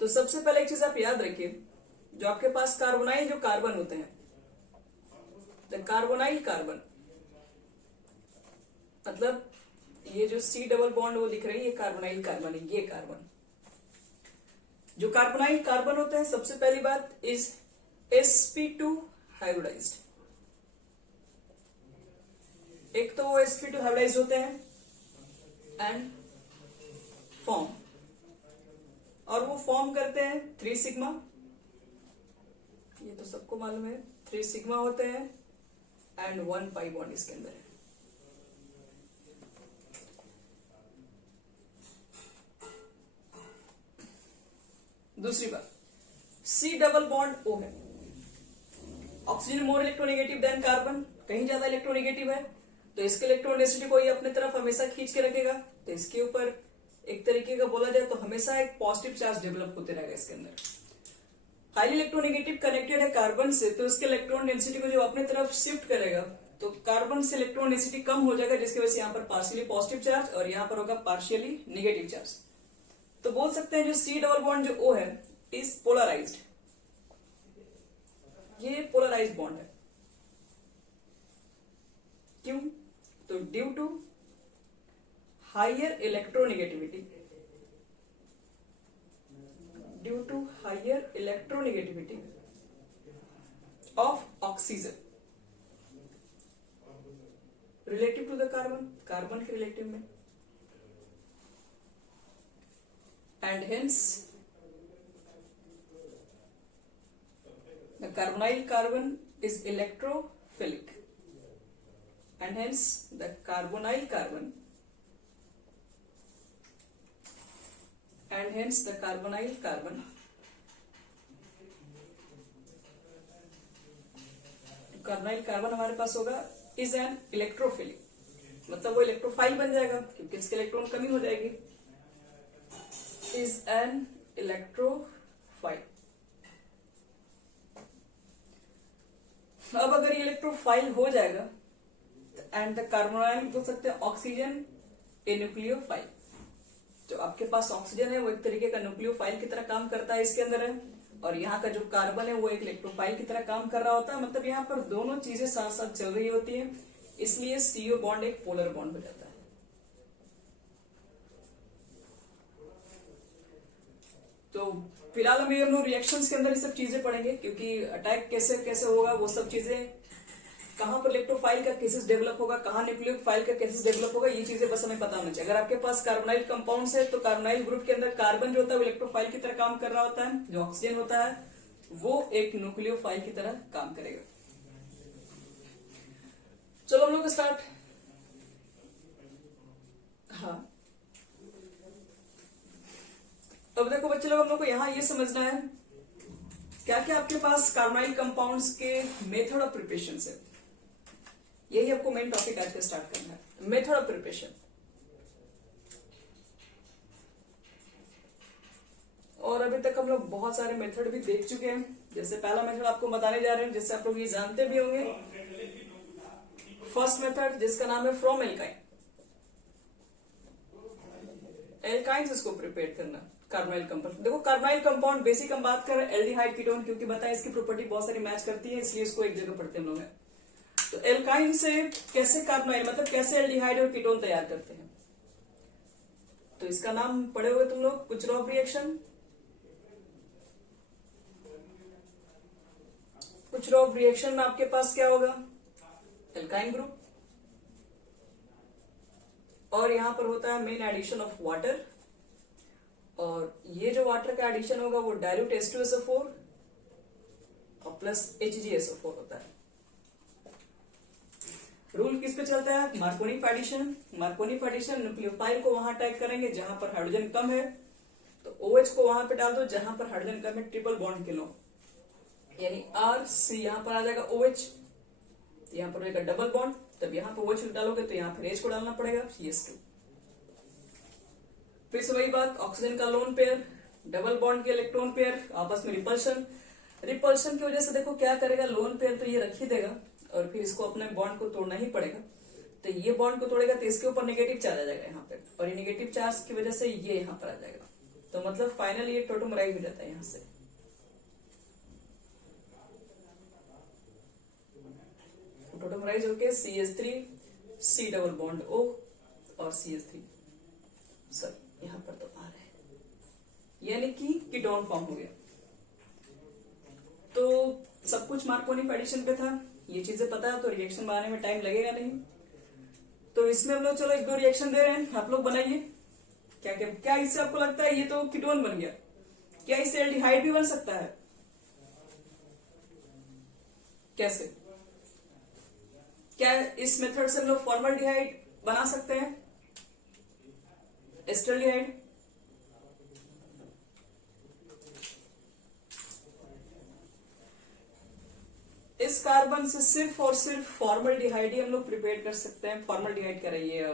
तो सबसे पहले एक चीज आप याद रखिए, जो आपके पास कार्बोनाइल जो कार्बन होते हैं, द कार्बोनाइल कार्बन, मतलब ये जो C डबल बॉन्ड वो दिख रही है, ये कार्बोनाइल कार्बन है, ये कार्बन। जो कार्बोनाइल कार्बन होते हैं, सबसे पहली बात इज sp2 हाइब्रिडाइज्ड। एक तो वो sp2 हाइब्रिडाइज्ड होते हैं एंड फॉर्म, और वो फॉर्म करते हैं 3 सिग्मा, ये तो सबको मालूम है, 3 सिग्मा होते हैं एंड 1 पाई बॉन्ड इसके अंदर है। दूसरी बात, C डबल बॉन्ड O है, oxygen more electronegative than carbon, कहीं ज्यादा इलेक्ट्रोनेगेटिव है, तो इसके इलेक्ट्रॉन डेंसिटी को ये अपने तरफ हमेशा खींच के रखेगा, तो इसके ऊपर एक तरीके का बोला जाए तो हमेशा एक पॉजिटिव चार्ज डेवलप होते रहेगा इसके अंदर। हाईली इलेक्ट्रोनेगेटिव कनेक्टेड है कार्बन से, तो इसके इलेक्ट्रॉन डेंसिटी को जब अपने तरफ शिफ्ट करेगा तो कार्बन से इलेक्ट्रॉन डेंसिटी कम हो जाएगा, जिसकी वजह से यहाँ पर पार्शियली पॉजिटिव चार्ज और यहाँ पर होगा पार्शियली नेगेटिव चार्ज। तो बोल सकते हैं जो C डबल बॉन्ड जो O है इज पोलराइज्ड, ये पोलराइज्ड बॉन्ड है। क्यों? तो due to higher electronegativity, due to higher electronegativity of oxygen relative to the carbon, carbon के रिलेटिव में, and hence the carbonyl carbon is electrophilic, and hence the carbonyl carbon, and hence the carbonyl carbon carbonyl carbon हमारे पास होगा is an electrophilic, मतलब वो electrophile बन जाएगा क्योंकि इसके इलेक्ट्रॉन कमी हो जाएगी, इज एन इलेक्ट्रोफाइल। अब अगर ये इलेक्ट्रोफाइल हो जाएगा एंड द कार्बोनाइल बोल सकते हैं ऑक्सीजन ए न्यूक्लियोफाइल, जो आपके पास ऑक्सीजन है वो एक तरीके का न्यूक्लियोफाइल की तरह काम करता है इसके अंदर है, और यहाँ का जो कार्बन है वो एक इलेक्ट्रोफाइल की तरह काम कर रहा होता है, मतलब यहाँ पर दोनों चीजें साथ साथ चल रही होती है, इसलिए CO बॉन्ड एक पोलर बॉन्ड हो जाता है। तो फिलहाल हम ये रिएक्शंस के अंदर ये सब चीजें पढ़ेंगे, क्योंकि अटैक कैसे कैसे होगा वो सब चीजें, कहां पर इलेक्ट्रोफाइल का केसेस डेवलप होगा, कहां न्यूक्लियोफाइल का केसेस डेवलप होगा, ये चीजें बस हमें पता होनी चाहिए। अगर आपके पास कार्बोनाइल कंपाउंड्स है तो कार्बोनाइल ग्रुप के अंदर कार्बन जो होता है वो इलेक्ट्रोफाइल की तरह काम कर रहा होता है, जो ऑक्सीजन होता है वो एक न्यूक्लियोफाइल की तरह काम करेगा। चलो हम लोग स्टार्ट। हाँ, अब देखो बच्चे लोग, हम लोग को यहाँ ये समझना है क्या क्या आपके पास कार्बोनाइल कंपाउंड्स के मेथड ऑफ प्रिपरेशन है, यही आपको मेन टॉपिक आज का स्टार्ट करना है, मेथड ऑफ प्रिपरेशन। और अभी तक हम लोग बहुत सारे मेथड भी देख चुके हैं, जैसे पहला मेथड आपको बताने जा रहे हैं, जिससे आप लोग ये जानते भी होंगे, फर्स्ट मेथड जिसका नाम है फ्रॉम एल्काइन, एल्काइंस इसको प्रिपेयर करना कार्बोनाइल कंपाउंड। देखो कार्बोनाइल कंपाउंड बेसिक हम बात कर रहे हैं एल्डिहाइड कीटोन, क्योंकि बताया इसकी प्रॉपर्टी बहुत सारी मैच करती है, इसलिए इसको एक जगह पढ़ते हैं हम लोग। तो एल्काइन से कैसे कार्बोनाइल मतलब कैसे एल्डिहाइड और कीटोन तैयार करते हैं, तो इसका नाम पढ़े हुए तुम लोग कुचरॉफ रिएक्शन। कुचरॉफ रिएक्शन में आपके पास क्या होगा, एल्काइन ग्रुप, और यहां पर होता है मेन एडिशन ऑफ वाटर, और ये जो वाटर का एडिशन होगा वो डाइल्यूट H2SO4 और प्लस HgSO4 होता है। रूल किस पे चलता है, Markovnikov addition. Markovnikov addition nucleophile को वहां अटैक करेंगे जहां पर हाइड्रोजन कम है, तो OH को वहां पे डाल दो जहां पर हाइड्रोजन कम है, ट्रिपल बॉन्ड के लो, यानी RC यहां पर आ जाएगा OH, यहां पर रहेगा डबल बॉन्ड, तब यहां पर OH डालोगे तो यहां पर H को डालना पड़ेगा CS2। फिर से वही बात, ऑक्सीजन का लोन पेयर, डबल बॉन्ड के इलेक्ट्रॉन पेयर, आपस में रिपल्शन, रिपल्शन की वजह से देखो क्या करेगा, लोन पेयर तो ये रख ही देगा और फिर इसको अपने बॉन्ड को तोड़ना ही पड़ेगा, तो ये बॉन्ड को तोड़ेगा तो इसके ऊपर नेगेटिव चार्ज आ जाएगा यहाँ पे, और ये नेगेटिव चार्ज की वजह से ये यहाँ पर आ जाएगा, तो मतलब फाइनली ये टोटोमराइज हो जाता है यहां से। टोटोमराइज होके CH3 C double bond O और CH3 सर यहां पर तो आ रहा है, यानी कि कीटोन फॉर्म हो गया। तो सब कुछ मार्कोनिक एडिशन पे था, ये चीजें पता है तो रिएक्शन बनाने में टाइम लगेगा नहीं। तो इसमें हम लोग चलो एक दो रिएक्शन दे रहे हैं, आप लोग बनाइए। क्या क्या क्या इससे आपको लगता है ये तो कीटोन बन गया, क्या इससे एल्डिहाइड भी बन सकता है? कैसे? क्या इस मेथड से हम लोग फॉर्मल्डिहाइड बना सकते हैं, एस्टल्डिहाइड? इस कार्बन से सिर्फ और सिर्फ फॉर्मल्डिहाइड ही हम लोग प्रिपेयर कर सकते हैं। फॉर्मल्डिहाइड का रही है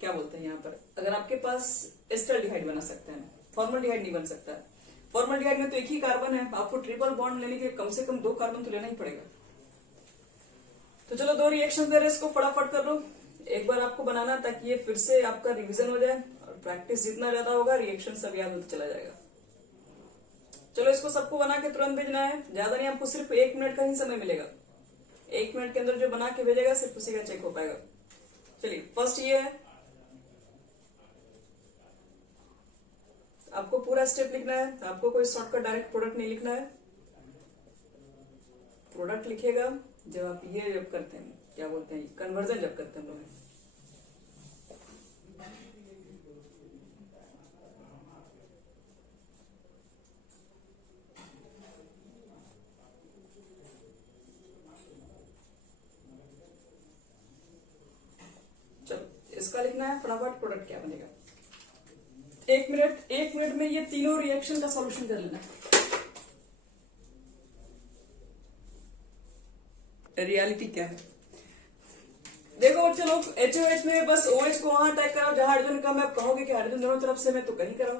क्या बोलते हैं यहाँ पर, अगर आपके पास एस्टल्डिहाइड बना सकते हैं, फॉर्मल्डिहाइड नहीं बन सकता। फॉर्मल्डिहाइड में तो एक ही कार्बन है, आपको ट्रिपल बॉन्ड लेने के कम से कम 2 कार्बन तो लेना ही पड़ेगा। तो चलो 2 रिएक्शन दे रहे, इसको फटाफट कर लो। एक बार आपको बनाना ताकि ये फिर से आपका रिवीजन हो जाए, और प्रैक्टिस जितना ज्यादा होगा रिएक्शन सब याद होता चला जाएगा। चलो इसको सबको बना के तुरंत भेजना है, ज्यादा नहीं, आपको सिर्फ 1 मिनट का ही समय मिलेगा। 1 मिनट के अंदर जो बना के भेजेगा सिर्फ उसी का चेक हो पाएगा। चलिए फर्स्ट ये है, आपको पूरा स्टेप लिखना है, आपको कोई शॉर्टकट डायरेक्ट प्रोडक्ट नहीं लिखना है। प्रोडक्ट लिखेगा जब आप ये जब करते हैं, क्या बोलते हैं, कन्वर्जन जब करते हैं हम लोग। चलो इसका लिखना है फटाफट, प्रोडक्ट क्या बनेगा। 1 मिनट में ये तीनों रिएक्शन का सॉल्यूशन कर लेना है। रियलिटी क्या है देखो बच्चे लोग, HOH में बस OH को वहां अटैक कराओ जहां हाइड्रोजन कम है। आप कहोगे कि हाइड्रोजन दोनों तरफ से मैं तो कहीं कराओ,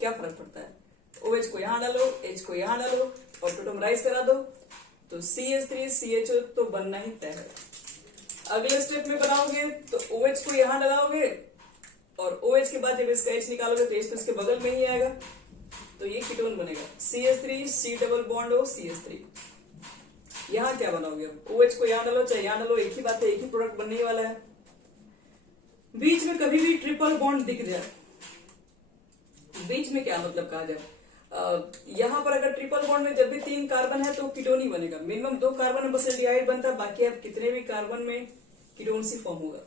क्या फर्क पड़ता है? OH को यहां डालो, H को यहां डालो और टोटोमराइज करा दो, तो CH3 CHO तो बनना ही तय है। अगले स्टेप में बनाओगे तो OH को यहां लगाओगे और OH के बाद जब इसका H निकालोगे तो H तो इसके बगल में ही आएगा, तो ये कीटोन बनेगा CH3 C double bond O CH3। यहां क्या बनाओगे, OH को यहां डालो चाहे यहां डालो, एक ही बात है, एक ही प्रोडक्ट बनने ही वाला है। बीच में कभी भी ट्रिपल बॉन्ड दिख जाए, बीच में क्या मतलब कहा जाए, यहां पर अगर ट्रिपल बॉन्ड में जब भी 3 कार्बन है तो कीटोन ही बनेगा। मिनिमम 2 कार्बन में बस एल्डिहाइड बनता है, बाकी अब कितने भी कार्बन में कीटोन सी फॉर्म होगा।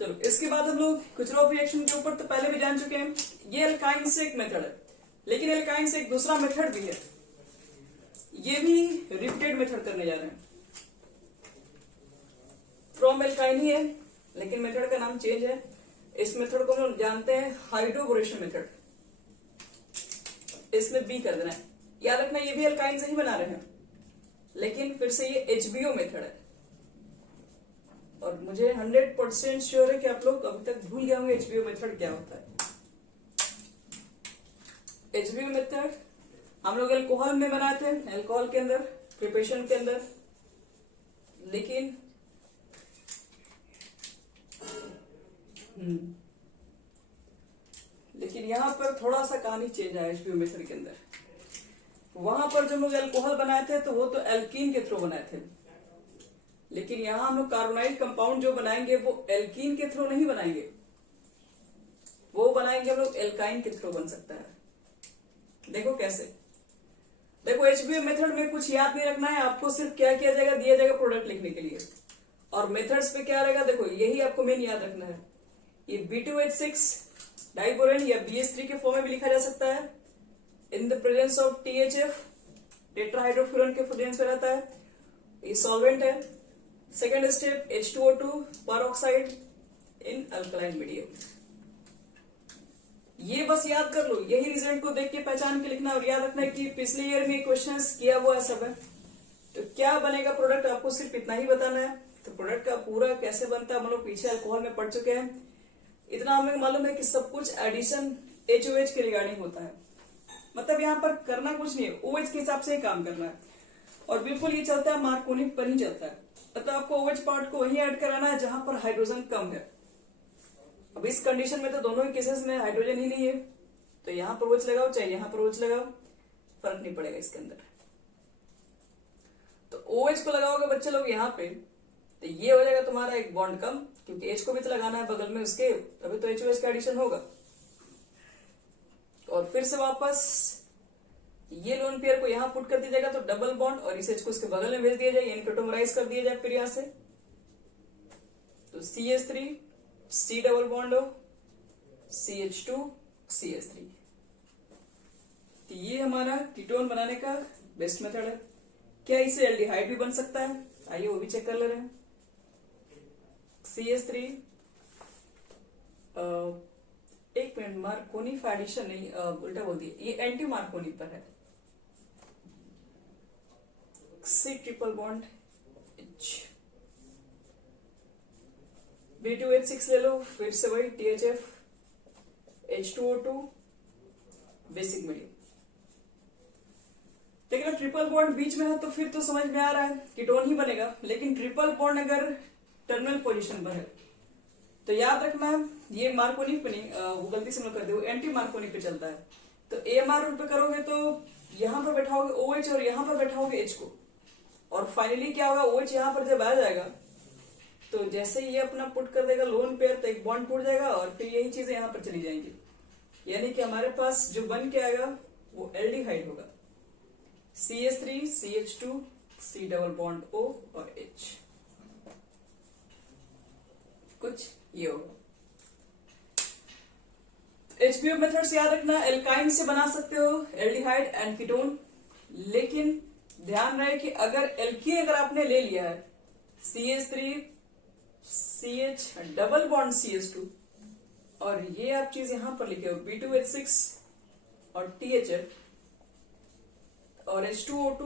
चलो इसके बाद हम लोग कुचरोव रिएक्शन के ऊपर तो पहले भी जान चुके हैं। ये एल्काइन से एक मेथड है, लेकिन एल्काइन से एक दूसरा मेथड भी है, ये भी रिपीटेड मेथड करने जा रहे हैं। फ्रॉम एल्काइन ही है लेकिन मेथड का नाम चेंज है। इस मेथड को हम लोग जानते हैं हाइड्रोबोरेशन मेथड, इसमें बी कर देना है। याद रखना ये भी एल्काइन से ही बना रहे हैं, लेकिन फिर से ये HBO मेथड है। और मुझे 100% श्योर है कि आप लोग अभी तक भूल गए होंगे HBO मेथड क्या होता है। HBO मेथड हम लोग एल्कोहल में बनाते हैं, एल्कोहल के अंदर प्रिपरेशन के अंदर, लेकिन यहां पर थोड़ा सा कहानी चेंज है HBO मेथड के अंदर। वहां पर जब लोग एल्कोहल बनाए थे तो वो तो एल्कीन के थ्रू बनाए थे, लेकिन यहां हम लोग कार्बोनाइल कंपाउंड जो बनाएंगे वो एल्कीन के थ्रू नहीं बनाएंगे, वो बनाएंगे हम लोग एल्काइन के थ्रू बन सकता है। देखो कैसे, देखो HBO मेथड में कुछ याद नहीं रखना है आपको, सिर्फ क्या किया जाएगा, दिया जाएगा प्रोडक्ट लिखने के लिए, और मेथड्स पे क्या रहेगा, देखो यही आपको मेन याद रखना है। ये B2H6 डाइबोरेन या BH3 के फॉर्म में भी लिखा जा सकता है, in the presence of THF टेट्राहाइड्रोफ्यूरन के प्रेजेंस में रहता है, ये सॉल्वेंट है। Second step H2O2 peroxide in alkaline medium. ये बस याद कर लो, यही रिजल्ट को देख के पहचान के लिखना, और याद रखना है कि पिछले ईयर में क्वेश्चंस किया हुआ है सब है। तो क्या बनेगा प्रोडक्ट, आपको सिर्फ इतना ही बताना है। तो प्रोडक्ट का पूरा कैसे बनता है हम लोग पीछे अल्कोहल में पढ़ चुके हैं, इतना हमें मालूम है कि सब कुछ एडिशन HOH के रिगार्डिंग होता है, मतलब यहाँ पर करना कुछ नहीं है, OH के हिसाब से ही काम करना है, और बिल्कुल ये चलता है मार्कोनिक पर ही चलता है। मतलब आपको OH पार्ट को वही ऐड कराना है जहां पर हाइड्रोजन कम है। अब इस कंडीशन में तो दोनों ही केसेस में हाइड्रोजन ही नहीं है, तो यहां पर OH लगाओ चाहे यहां पर OH लगाओ, फर्क नहीं पड़ेगा इसके अंदर। तो OH को लगाओगे बच्चे लोग यहाँ पे, तो ये हो जाएगा तुम्हारा एक बॉन्ड कम, क्योंकि H को भी तो लगाना है बगल में उसके, तभी तो HOH का एडिशन होगा। और फिर से वापस ये लोन पेयर को यहां पुट कर दिया जाएगा, तो डबल बॉन्ड और इस H को उसके बगल में भेज दिया जाए, यानी टोटोमराइज कर दिया जाए फिर यहां से, तो CH3 C डबल बॉन्ड हो CH2 CH3। तो ये हमारा कीटोन बनाने का बेस्ट मेथड है। क्या इसे एल्डिहाइड भी बन सकता है? आइए वो भी चेक कर ले रहे हैं। CH3 एक मिनट, मार्कोनी एडिशन नहीं, उल्टा बोल दिया, ये एंटी मार्कोनी पर है। C triple bond H, B2H6 ले लो, फिर से वही THF H2O2 बेसिक मीडियम। लेकिन ट्रिपल बॉन्ड बीच में है तो फिर तो समझ में आ रहा है कीटोन ही बनेगा, लेकिन ट्रिपल बॉन्ड अगर टर्मिनल पोजीशन पर है तो याद रखना ये मार्कोनी पे नहीं, वो गलती से मैं कर दे, एंटी मार्कोनी पे चलता है। तो AMR रूल पे करोगे तो यहां पर बैठाओगे OH और यहां पर बैठाओगे H को, और फाइनली क्या होगा, OH यहां पर जब आ जाएगा तो जैसे ये अपना पुट कर देगा लोन पेयर, तो एक बॉन्ड टूट जाएगा और फिर यही चीजें यहां पर चली जाएंगी, यानी कि हमारे पास जो बन के आएगा वो एल्डिहाइड होगा। CH3 CH2 C double bond O और H, कुछ ये होगा। HBO मेथड्स याद रखना, एल्काइन से बना सकते हो एल्डिहाइड एंड कीटोन, लेकिन ध्यान रहे कि अगर एल्कीन अगर आपने ले लिया है CH3 CH double bond CH2, और ये आप चीज यहां पर लिखे हो B2H6 और THF और H2O2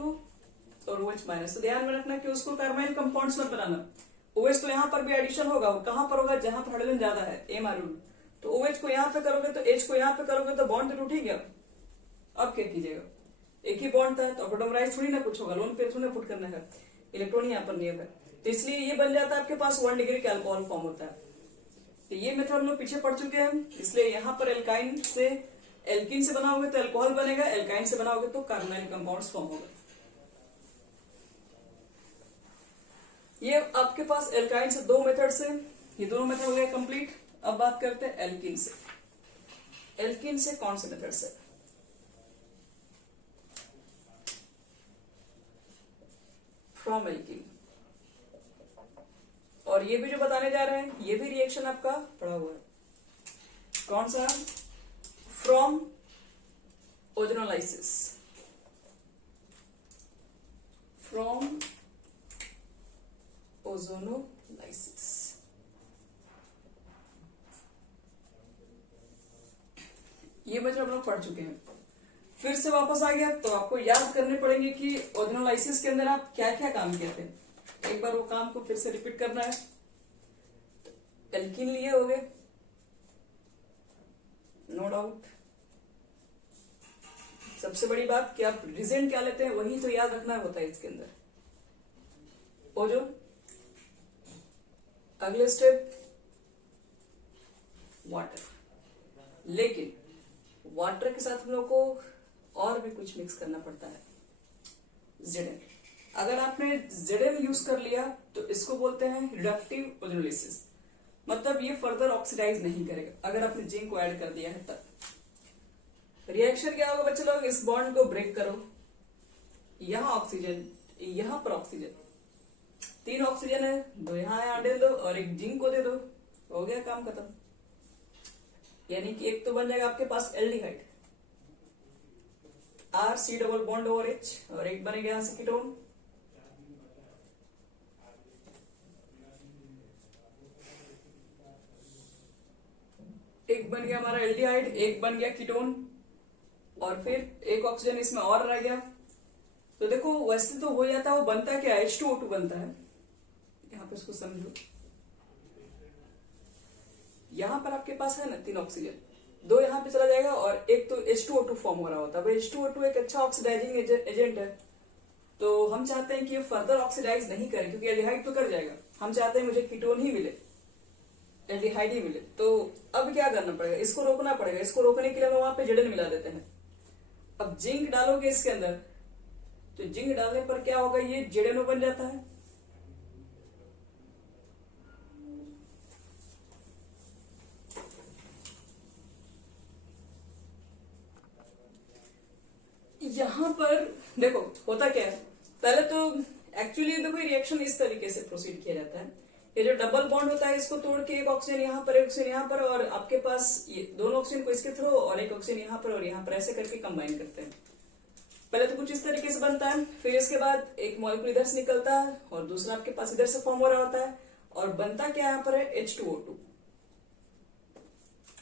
और OH माइनस, तो ध्यान में रखना कि उसको कार्बाइल कंपाउंड्स मत बनाना। OH तो यहां पर भी एडिशन होगा, कहां पर होगा, जहां पर हाइड्रोजन ज्यादा है, AMR रूल। तो OH को यहां पे करोगे तो H को यहां पे करोगे तो बॉन्ड तो टूट ही गया। अब क्या कीजिएगा, एक ही बॉन्ड था तो ऑटोमराइज थोड़ी ना कुछ होगा, लोन पेयर थोड़ी ना पुट करना है, इलेक्ट्रॉन यहां पर नियत है, तो इसलिए ये बन जाता है आपके पास 1 डिग्री का अल्कोहल फॉर्म होता है। तो ये मेथड हम लोग पीछे पढ़ चुके हैं, इसलिए यहां पर एल्काइन से एल्किन से बनाओगे तो अल्कोहल बनेगा, एल्काइन से बनाओगे तो कार्बोनाइल कंपाउंड्स फॉर्म होगा। ये आपके पास एल्काइन से दो मेथड्स है, ये दोनों मेथड हो गए कंप्लीट। अब बात करते हैं एल्किन से। एल्किन से कौन से मेथड से? फ्रॉम एल्किन, और ये भी जो बताने जा रहे हैं ये भी रिएक्शन आपका पड़ा हुआ है, कौन सा? From ozonolysis, from ozonolysis. ये मतलब हम लोग पढ़ चुके हैं, फिर से वापस आ गया तो आपको याद करने पड़ेंगे कि ओजोनोलाइसिस के अंदर आप क्या क्या काम किए थे, एक बार वो काम को फिर से रिपीट करना है। एल्किन लिए हो गए, नो डाउट। सबसे बड़ी बात कि आप रिजेंट क्या लेते हैं वही तो याद रखना होता है इसके अंदर। ओजोन, अगले स्टेप वाटर, लेकिन वाटर के साथ हम लोग को और भी कुछ मिक्स करना पड़ता है, Zn। अगर आपने Zn यूज कर लिया तो इसको बोलते हैं रिडक्टिव ओजोनोलाइसिस, मतलब ये फर्दर ऑक्सीडाइज नहीं करेगा अगर आपने जिंक को ऐड कर दिया है तब। रिएक्शन क्या होगा बच्चे लोग, इस बॉन्ड को ब्रेक करो, यहां ऑक्सीजन, यहां पर ऑक्सीजन, 3 ऑक्सीजन है, 2 यहां डाल दो और एक जिंक को दे दो, हो गया काम खत्म। यानी कि एक तो बन जाएगा आपके पास aldehyde RC double bond over H, और एक बनेगा यहां से कीटोन। एक बन गया हमारा एल्डिहाइड, एक बन गया कीटोन, और फिर एक ऑक्सीजन इसमें और रह गया। तो देखो वैसे तो हो जाता है, वो बनता क्या है, H2O2 बनता है। यहां पे इसको समझो, यहां पर आपके पास है ना 3 ऑक्सीजन, 2 यहां पे चला जाएगा और एक तो H2O2 फॉर्म हो रहा होता है। H2O2 एक अच्छा ऑक्सीडाइजिंग एजेंट है, तो हम चाहते हैं कि ये फर्दर ऑक्सीडाइज नहीं करे, क्योंकि एल्डिहाइड तो कर जाएगा, हम चाहते हैं मुझे कीटोन ही मिले। एल्डिहाइड ही मिले। तो अब क्या करना पड़ेगा, इसको रोकना पड़ेगा। इसको रोकने के लिए हम वहां पे जेडन मिला देते हैं। अब जिंक डालोगे इसके अंदर, तो जिंक डालने पर क्या होगा, ये जेडन बन जाता है। यहां पर देखो होता क्या है, पहले तो एक्चुअली देखो ये रिएक्शन इस तरीके से प्रोसीड किया जाता है। ये जो डबल बॉन्ड होता है इसको तोड़ के एक ऑक्सीजन यहाँ पर, एक ऑक्सीजन यहाँ पर, और आपके पास ये दोनों ऑक्सीजन को इसके थ्रू और एक ऑक्सीजन यहाँ पर और यहाँ पर, ऐसे करके कंबाइन करते हैं। पहले तो कुछ इस तरीके से बनता है, फिर इसके बाद एक मॉलिक्यूल इधर से निकलता है और दूसरा आपके पास इधर से फॉर्म हो रहा होता है, और बनता क्या यहाँ पर है, H2O2।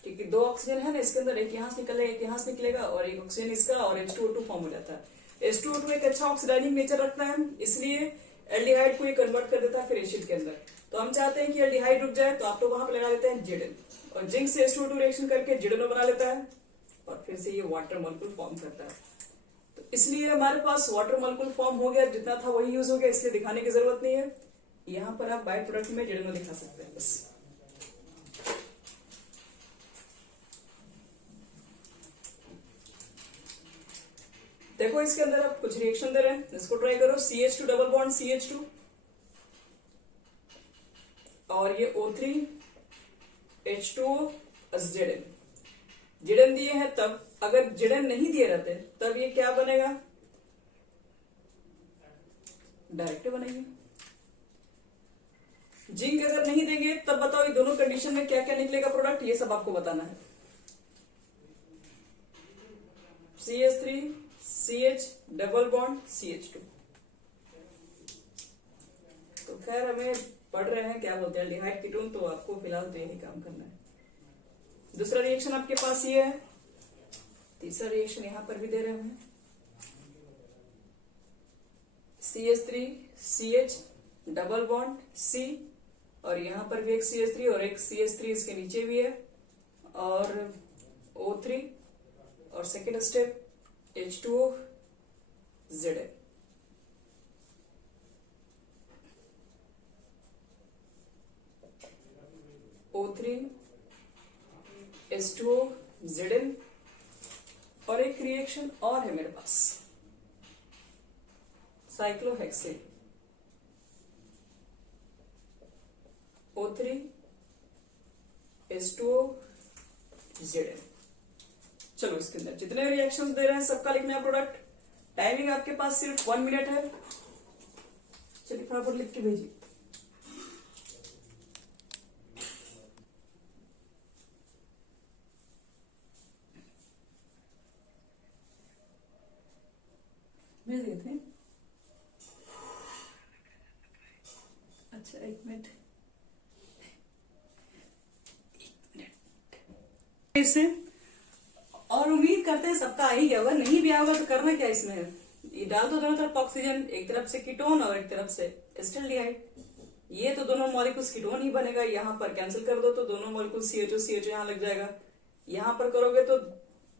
क्योंकि दो ऑक्सीजन है ना इसके अंदर, एक यहाँ से निकलेगा एक यहाँ से निकलेगा, और एक ऑक्सीजन इसका, और H2O2 फॉर्म हो जाता है। H2O2 एक अच्छा ऑक्सीडाइजिंग नेचर रखता है, इसलिए एल्डिहाइड को ये कन्वर्ट कर देता है फिर एसिड के अंदर। तो हम चाहते हैं कि एल्डिहाइड रुक जाए, तो आप लोग वहां पर लगा देते हैं जेडन, और जिंक से H2O2 रिएक्शन करके जेडनो बना लेता है, और फिर से ये वाटर मॉलिक्यूल फॉर्म करता है। तो इसलिए हमारे पास वाटर मॉलिक्यूल फॉर्म हो गया, जितना था वही यूज हो गया, इसलिए दिखाने की जरूरत नहीं है। यहाँ पर आप बाय प्रोडक्ट में जेडनो दिखा सकते हैं बस। देखो इसके अंदर आप कुछ रिएक्शन दे रहे हैं, इसको ट्राई करो। CH2 डबल बॉन्ड CH2, और ये O3 H2O जेडन। जेडन दिए हैं तब, अगर जेडन नहीं दिए रहते तब ये क्या बनेगा, डायरेक्ट बनेंगे। जिंक अगर नहीं देंगे तब बताओ ये दोनों कंडीशन में क्या क्या निकलेगा प्रोडक्ट, ये सब आपको बताना है। CH3 CH double bond CH2। तो खैर हमें पढ़ रहे हैं क्या बोलते हैं एल्डिहाइड कीटोन, तो आपको फिलहाल तो यही काम करना है। दूसरा रिएक्शन आपके पास ये है, तीसरा रिएक्शन यहां पर भी दे रहे हैं, CH3 CH double bond C, और यहां पर भी एक CH3 और एक CH3 इसके नीचे भी है, और O3, और second step H2O Zn। O3 H2O Zn, और एक रिएक्शन और है मेरे पास, साइक्लोहेक्सेन O3 H2O Zn। चलो इसके अंदर जितने रिएक्शंस दे रहे हैं सबका लिखना है प्रोडक्ट। टाइमिंग आपके पास सिर्फ 1 मिनट है। चलिए फटाफट लिख के भेजिए। भेज दिए थे। अच्छा एक मिनट इससे, और उम्मीद करते हैं सबका आ ही गया होगा, नहीं भी आया होगा तो करना क्या इसमें है, ये डाल दो दोनों तरफ ऑक्सीजन, एक तरफ से कीटोन और एक तरफ से एसिटाल्डिहाइड। ये तो दोनों मॉलिक्यूल्स कीटोन ही बनेगा, यहाँ पर कैंसिल कर दो तो दोनों मॉलिक्यूल CHO CHO यहाँ लग जाएगा। यहाँ पर करोगे तो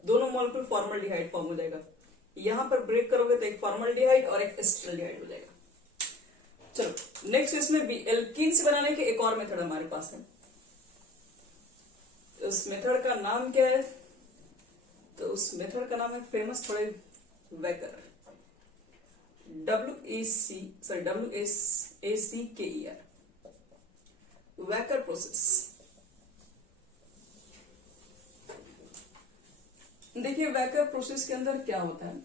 दोनों मॉलिक्यूल फॉर्मल्डिहाइड फॉर्म हो जाएगा। यहाँ पर ब्रेक करोगे तो एक फॉर्मल्डिहाइड और एक एसिटाल्डिहाइड हो जाएगा। चलो नेक्स्ट इसमें भी एल्कीन से बनाने के एक और मेथड हमारे पास है। तो उस मेथड का नाम क्या है, तो उस मेथड का नाम है फेमस थोड़े वैकर, WACKER, वैकर प्रोसेस। देखिए वैकर प्रोसेस के अंदर क्या होता है,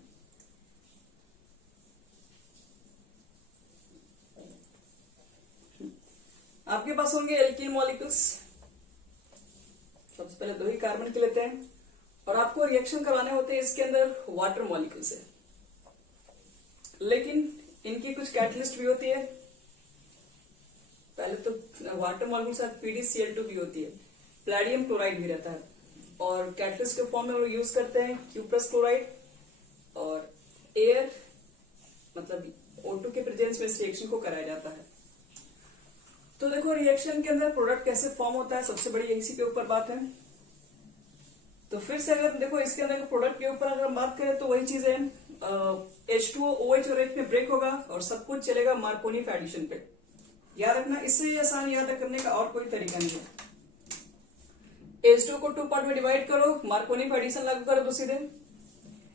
आपके पास होंगे एल्कीन मॉलिक्यूल्स, सबसे पहले 2 ही कार्बन के लेते हैं, और आपको रिएक्शन करवाने होते हैं इसके अंदर वाटर मॉलिक्यूल से, लेकिन इनकी कुछ कैटलिस्ट भी होती है। पहले तो वाटर मॉलिक्यूल के साथ PdCl2 भी होती है, प्लैडियम क्लोराइड भी रहता है, और कैटलिस्ट के फॉर्म में हम लोग यूज करते हैं Q+ क्लोराइड, और एयर मतलब O2 के प्रेजेंस में इस रिएक्शन को कराया जाता है। तो देखो रिएक्शन के अंदर प्रोडक्ट कैसे फॉर्म होता है, सबसे बड़ी इसी के ऊपर बात है। तो फिर से अगर देखो इसके अंदर प्रोडक्ट के ऊपर अगर हम बात करें तो वही चीज है, H2O OH और H में ब्रेक होगा और सब कुछ चलेगा मार्कोनी एडिशन पे। याद रखना, इससे आसान याद करने का और कोई तरीका नहीं है। H2 को 2 पार्ट में डिवाइड करो, मार्कोनी एडिशन लागू करो तो सीधे।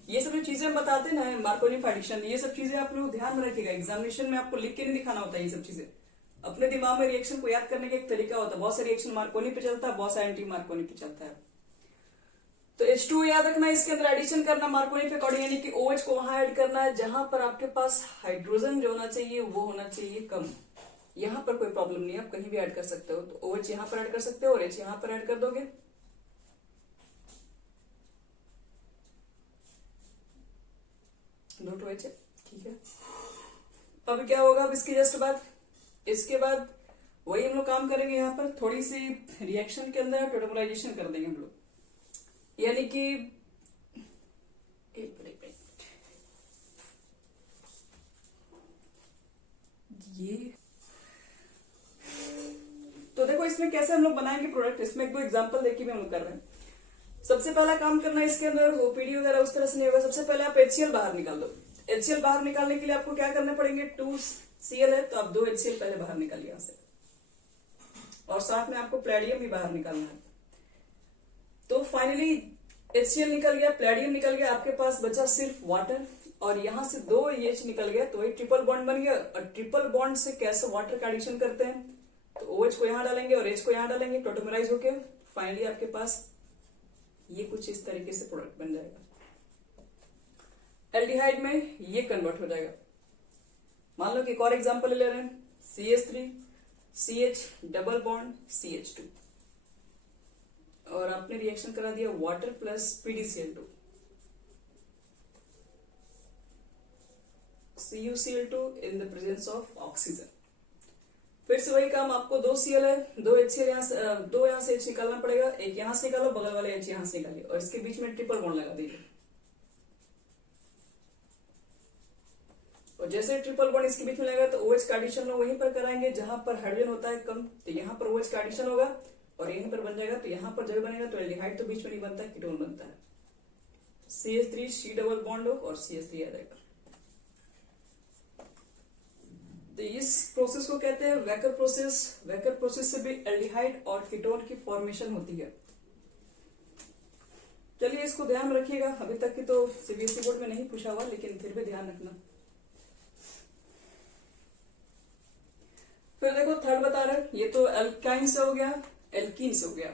ये सब जो चीजें हम बताते हैं ना, मार्कोनी एडिशन, ये सब चीजें आप लोग ध्यान में रखिएगा। एग्जामिनेशन में आपको लिख के नहीं दिखाना होता है। ये सब चीजें अपने दिमाग में रिएक्शन को याद करने का एक तरीका होता है। बहुत सारे रिएक्शन मार्कोनी पे चलता है, बहुत सारे एंटी मार्कोनी पे चलता है। तो H2 याद रखना, इसके अंदर एडिशन करना मार्कोनी पे अकॉर्डिंग, यानी कि OH को वहां ऐड करना है जहां पर आपके पास हाइड्रोजन जो होना चाहिए वो होना चाहिए कम। यहां पर कोई प्रॉब्लम नहीं है, आप कहीं भी ऐड कर सकते हो। तो OH यहां पर ऐड कर सकते हो और H यहां पर ऐड कर दोगे। नोट OH है, ठीक है। अब क्या होगा, अब इसकी जस्ट बाद, इसके बाद वही हम लोग काम करेंगे। यहाँ पर थोड़ी सी रिएक्शन के अंदर टोटमराइजेशन कर देंगे हम लोग, यानी कि एक मिनट ये, तो देखो इसमें कैसे हम लोग बनाएंगे प्रोडक्ट। इसमें एक दो एग्जांपल देखिए भी हम लोग कर रहे हैं। सबसे पहला काम करना है, इसके अंदर ओपीडी वगैरह उस तरह से नहीं होगा। सबसे पहले आप HCl बाहर निकाल दो। HCl बाहर निकालने के लिए आपको क्या करने पड़ेंगे, 2Cl है तो आप 2 HCl पहले बाहर निकालिए यहां से, और साथ में आपको प्लेडियम भी बाहर निकालना है। तो फाइनली HCl निकल गया, प्लेडियम निकल गया, आपके पास बचा सिर्फ वाटर, और यहां से 2 H निकल गया तो एक ट्रिपल बॉन्ड बन गया। और ट्रिपल बॉन्ड से कैसे वाटर का एडिशन करते हैं, तो OH को यहां डालेंगे और H को यहां डालेंगे, टोटमराइज होके फाइनली आपके पास ये कुछ इस तरीके से प्रोडक्ट बन जाएगा। एल्डिहाइड में ये कन्वर्ट हो जाएगा। मान लो कि एक और एग्जांपल ले रहे हैं, CH3 CH double bond CH2, और आपने रिएक्शन करा दिया water plus PdCl2 CuCl2 in the presence of oxygen. फिर से वही काम, आपको 2 Cl है, 2 HCl यहाँ से, 2 यहाँ से H निकालना पड़ेगा, एक यहाँ से निकालो, बगल वाले H यहाँ से निकालिए, और इसके बीच में ट्रिपल बॉन्ड लगा दीजिए। और जैसे ट्रिपल बॉन्ड इसके बीच में लगेगा तो OH का एडिशन लोग वहीं पर कराएंगे जहां पर हाइड्रोजन होता है कम, तो यहाँ पर OH का एडिशन होगा और यहीं पर बन जाएगा। तो यहाँ पर जब बनेगा तो एल्डिहाइड तो बीच में नहीं बनता, कीटोन बनता है। CH3 C डबल बॉन्ड हो और CH3 आ जाएगा। तो इस प्रोसेस को कहते हैं वैकर प्रोसेस। वैकर प्रोसेस से भी एल्डिहाइड और कीटोन की फॉर्मेशन होती है। चलिए इसको ध्यान रखिएगा। अभी तक की तो CBSE बोर्ड में नहीं पूछा हुआ, लेकिन फिर भी ध्यान रखना। फिर देखो थर्ड बता रहे, ये तो एल्काइन से हो गया, एल्कीन से हो गया।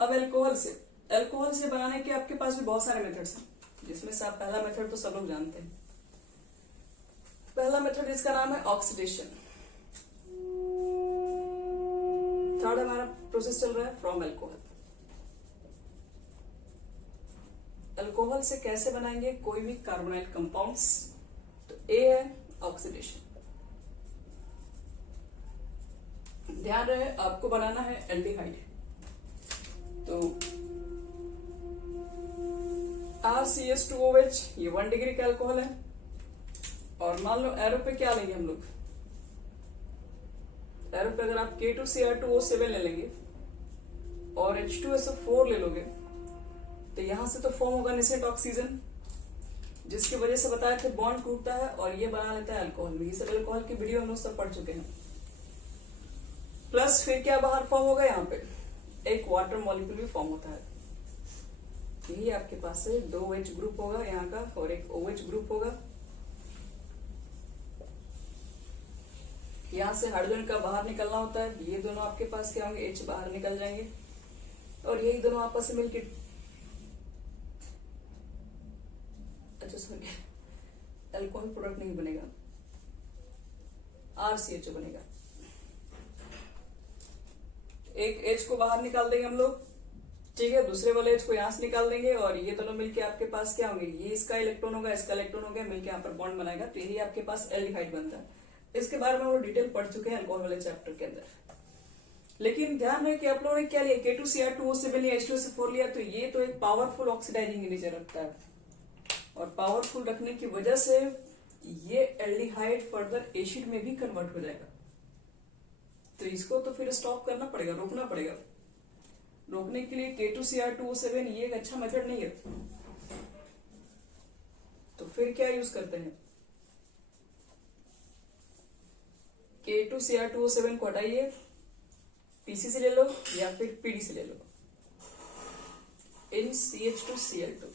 अब एल्कोहल से, एल्कोहल से बनाने के आपके पास भी बहुत सारे मेथड्स हैं, जिसमें से आप पहला मेथड तो सब लोग जानते हैं। पहला मेथड इसका नाम है ऑक्सीडेशन। थर्ड हमारा प्रोसेस चल रहा है फ्रॉम एल्कोहल। एल्कोहल से कैसे बनाएंगे कोई भी कार्बोनाइल कंपाउंड्स, तो ए है ऑक्सीडेशन। ध्यान रहे आपको बनाना है एल्डिहाइड, तो RCH2OH ये 1 डिग्री का अल्कोहल है। और मान लो एरो पे क्या लेंगे हम लोग, एरो पे अगर आप K2Cr2O7 ले लेंगे और H2SO4 ले लोगे, तो यहां से तो फॉर्म होगा नेसेंट ऑक्सीजन, जिसकी वजह से बताया थे बॉन्ड टूटता है और ये बना लेता है अल्कोहल। ये सब अल्कोहल की वीडियो हम लोग सब पढ़ चुके हैं। प्लस फिर क्या बाहर फॉर्म होगा, यहाँ पे एक वाटर मॉलिक्यूल भी फॉर्म होता है। यही आपके पास है 2 H ग्रुप होगा यहाँ का और एक OH ग्रुप होगा। यहाँ से हाइड्रोजन का बाहर निकलना होता है, ये दोनों आपके पास क्या होंगे, H बाहर निकल जाएंगे और यही दोनों आपस में मिलकर, अच्छा सॉरी, अल्कोहल प्रोडक्ट नहीं बनेगा, RCHO बनेगा। एक H को बाहर निकाल देंगे हम लोग, ठीक है, दूसरे वाले H को यहां से निकाल देंगे और ये दोनों मिलके आपके पास क्या होंगे, ये इसका इलेक्ट्रॉन होगा, इसका इलेक्ट्रॉन होगा, मिलके यहाँ पर बॉन्ड बनाएगा, तो यही आपके पास एल्डिहाइड बनता है। इसके बारे में वो डिटेल पढ़ चुके हैं अल्कोहल वाले चैप्टर के अंदर। लेकिन ध्यान रहे कि आप लोगों ने क्या लिया, K2Cr2O7 या H2SO4 लिया, तो ये तो एक पावरफुल ऑक्सीडाइजिंग नेचर रखता है, और पावरफुल रखने की वजह से ये एल्डिहाइड फर्दर एसिड में भी कन्वर्ट हो जाएगा। तो इसको तो फिर स्टॉप करना पड़ेगा, रोकना पड़ेगा। रोकने के लिए K2Cr2O7 ये एक अच्छा मेथड नहीं है, तो फिर क्या यूज करते हैं, K2Cr2O7 को हटाइए, PC से ले लो या फिर PD से ले लो, इन CH2Cl2।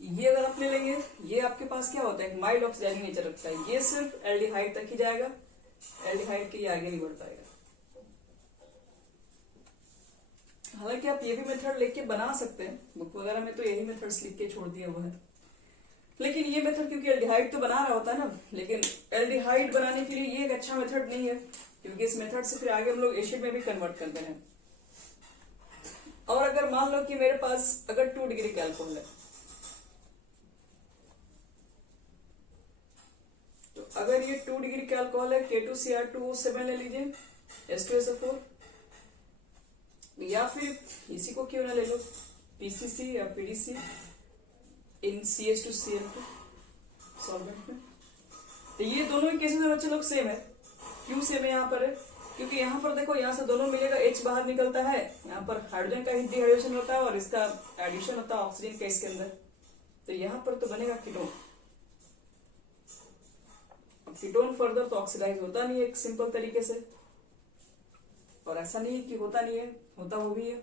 ये अगर आप ले लेंगे, ये आपके पास क्या होता है, माइल्ड ऑक्सीडाइजिंग नेचर रखता है, ये सिर्फ एल्डिहाइड तक ही जाएगा, एल्डिहाइड के ये आगे नहीं बढ़ पाएगा। हालांकि आप ये भी मेथड लेके बना सकते हैं, बुक वगैरह में तो यही मेथड्स लिख के छोड़ दिया हुआ है, लेकिन ये मेथड क्योंकि एल्डिहाइड तो बना रहा होता है ना, लेकिन एल्डिहाइड बनाने के लिए ये एक अच्छा मेथड नहीं है, क्योंकि इस मेथड से फिर आगे हम लोग एसिड में भी कन्वर्ट करते हैं। और अगर मान लो कि मेरे पास अगर 2 डिग्री का अल्कोहल है, तो अगर ये 2 डिग्री का अल्कोहल है, K2Cr2O7 ले लीजिए, H2SO4, या फिर इसी को क्यों ना ले लो, PCC या PDC इन CH2Cl2 सॉल्वेंट में। तो ये दोनों ही केसेस में बच्चे लोग सेम है। क्यों सेम है यहाँ पर है, क्योंकि यहाँ पर देखो यहाँ से दोनों मिलेगा, H बाहर निकलता है, यहाँ पर हाइड्रोजन का डिहाइड्रेशन होता है और इसका एडिशन होता है ऑक्सीजन का इसके अंदर, तो यहाँ पर तो बनेगा कीटोन। कीटोन फर्दर तो ऑक्सीडाइज होता नहीं है एक सिंपल तरीके से, और ऐसा नहीं है कि होता नहीं है, होता वो भी है।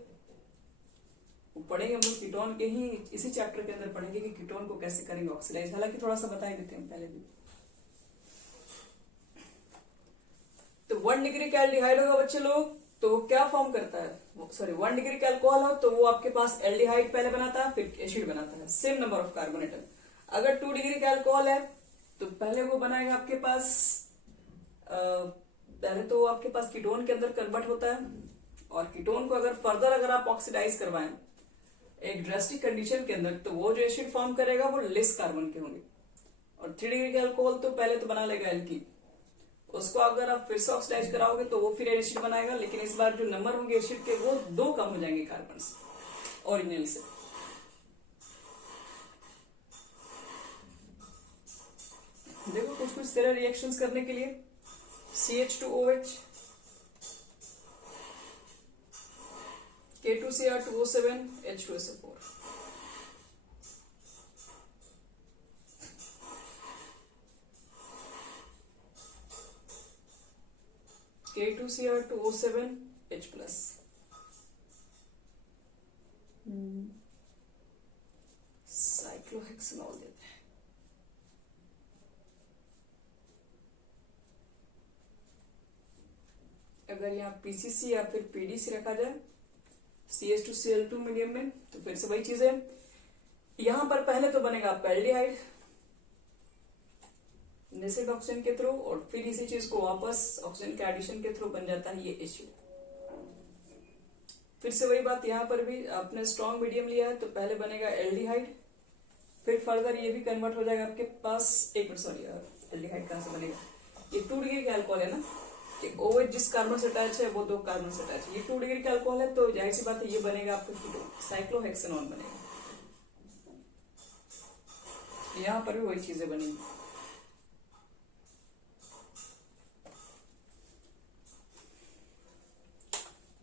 वो पढ़ेंगे हम लोग कीटोन के ही इसी चैप्टर के अंदर पढ़ेंगे कि कीटोन को कैसे करेंगे ऑक्सीडाइज, हालांकि थोड़ा सा बता ही देते हैं पहले भी। तो 1 डिग्री का एल्डिहाइड होगा बच्चे लोग, तो वो क्या फॉर्म करता है, सॉरी 1 डिग्री का अल्कोहल हो तो वो आपके पास एल्डिहाइड पहले बनाता है, फिर एसिड बनाता है, same number of carbon atom. अगर 2 डिग्री का अल्कोहल है तो पहले वो बनाएगा आपके पास, पहले तो वो आपके पास कीटोन के अंदर कन्वर्ट होता है, और कीटोन को अगर फर्दर अगर आप ऑक्सीडाइज करवाएं एक ड्रास्टिक कंडीशन के अंदर, तो वो जो एसिड फॉर्म करेगा वो लेस कार्बन के होंगे। और 3 डिग्री का अल्कोहल तो पहले तो बना लेगा एल्कीन, उसको अगर आप फिर से ऑक्सीडाइज कराओगे तो वो फिर एसिड बनाएगा, लेकिन इस बार जो नंबर होंगे एसिड के वो 2 कम हो जाएंगे कार्बन से ओरिजिनल से। देखो कुछ कुछ तरह रिएक्शंस करने के लिए, CH2OH, K2Cr2O7, H2SO4, K2Cr2O7 H+, cyclohexanol देते हैं। अगर यहाँ PCC या फिर PDC रखा जाए CH2Cl2 मीडियम में, तो फिर से वही चीज है, यहां पर पहले तो बनेगा आपका एल्डिहाइड नेसेड ऑक्सीजन के थ्रू, और फिर इसी चीज को वापस ऑक्सीजन के एडिशन के थ्रू बन जाता है ये एसिड। फिर से वही बात यहाँ पर भी, आपने स्ट्रॉन्ग मीडियम लिया है तो पहले बनेगा एल्डिहाइड, फिर फर्दर ये भी कन्वर्ट हो जाएगा आपके पास, एक मिनट सॉरी एल्डिहाइड कहां से बनेगा, ये 2 डिग्री का अल्कोहल है ना, कि OH जिस कार्बन से अटैच है वो 2 कार्बन से अटैच है, ये 2 डिग्री का अल्कोहल है, तो जाहिर सी बात है ये बनेगा आपका कीटोन, साइक्लोहेक्सेनॉन बनेगा। यहां पर भी वही चीजें बनेंगी।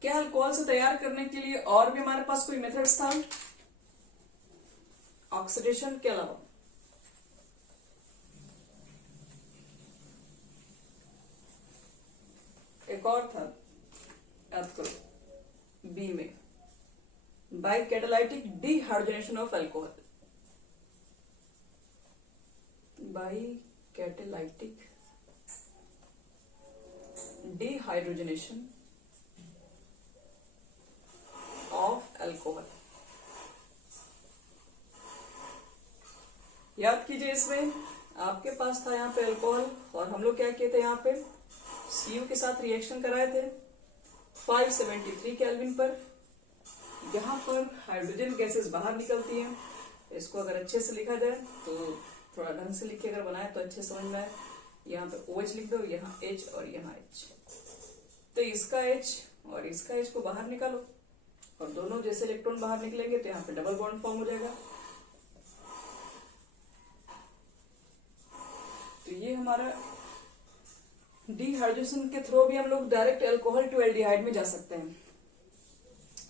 क्या अल्कोहल से तैयार करने के लिए और भी हमारे पास कोई मेथड्स था ऑक्सीडेशन के अलावा? एक और था, याद करो, बी में by catalytic dehydrogenation of alcohol, by catalytic dehydrogenation of alcohol. याद कीजिए, इसमें आपके पास था यहाँ पे अल्कोहल, और हम लोग क्या किए थे, यहाँ पे Cu के साथ रिएक्शन कराए थे 573 केल्विन पर। यहाँ पर हाइड्रोजन गैसेस बाहर निकलती हैं, इसको अगर अच्छे से लिखा जाए तो थोड़ा ढंग से लिख के अगर बनाए तो अच्छे समझ में आए। यहाँ पे OH लिख दो, यहाँ H और यहाँ H, तो इसका H और इसका H को बाहर निकालो, और दोनों जैसे इलेक्ट्रॉन बाहर निकलेंगे तो यहाँ पे डबल बॉन्ड फॉर्म हो जाएगा। तो ये हमारा डिहाइड्रेशन के थ्रू भी हम लोग डायरेक्ट अल्कोहल टू एल्डिहाइड में जा सकते हैं।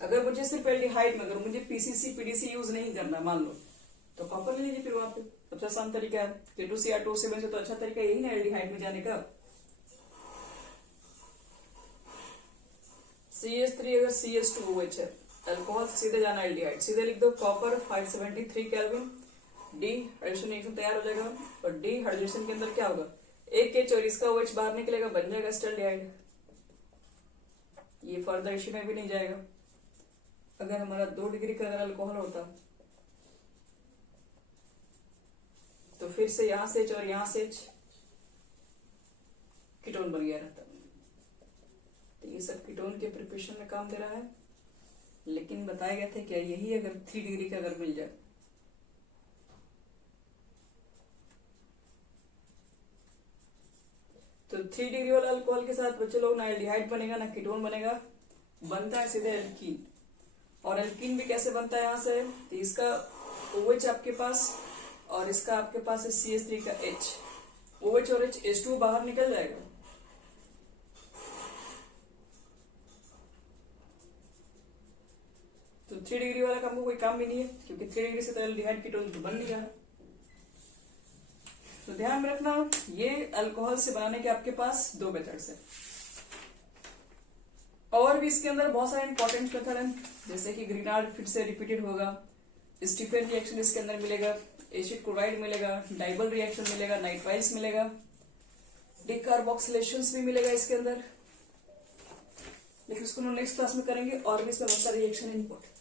अगर मुझे सिर्फ एल्डिहाइड में, अगर मुझे PCC PDC यूज नहीं करना मान लो, तो कॉपर ले लीजिए, फिर वहां पे सबसे आसान तरीका है K2Cr2O7 से, तो अच्छा तरीका यही ना एल्डिहाइड में जाने का। CH3 अगर CH2OH है अल्कोहल से सीधे जाना एल्डिहाइड, सीधे लिख दो copper 573 kelvin, D hydrogen reaction तैयार हो जाएगा और डी हाइड्रोजन के अंदर क्या होगा, एक एच और इसका OH बाहर निकलेगा, बन जाएगा एस्टल्डिहाइड। ये फर्दर इश्यू में भी नहीं जाएगा। अगर हमारा 2 डिग्री का अगर अल्कोहल होता तो फिर से यहां से H और यहां से H कीटोन बन गया रहता। तो ये सब कीटोन के प्रिपरेशन में काम दे रहा है, लेकिन बताया गया था क्या यही अगर 3 डिग्री का अगर मिल जाए तो 3 डिग्री वाला अल्कोहल के साथ बच्चे लोग ना एल्डिहाइड बनेगा ना कीटोन बनेगा, बनता है सीधे एल्कीन। और एल्कीन भी कैसे बनता है, यहां से तो इसका OH आपके पास और इसका आपके पास है CH3 का H, OH और H H2 बाहर निकल जाएगा। तो 3 डिग्री वाला का हमको कोई काम भी नहीं है, क्योंकि 3 डिग्री से तो एल्डिहाइड कीटोन तो बन नहीं रहा। तो ध्यान में रखना, ये अल्कोहल से बनाने के आपके पास 2 मेथड्स है। और भी इसके अंदर बहुत सारे इंपॉर्टेंट मेथड हैं, जैसे कि ग्रीनार्ड फिर से रिपीटेड होगा, स्टीफन रिएक्शन इसके अंदर मिलेगा, एसिड क्लोराइड मिलेगा, डाइबल रिएक्शन मिलेगा, नाइट्राइल्स मिलेगा, डिकार्बोक्सिलेशंस भी मिलेगा इसके अंदर, लेकिन उसको हम नेक्स्ट क्लास में करेंगे। और भी इसमें बहुत सारे रिएक्शन इंपॉर्टेंट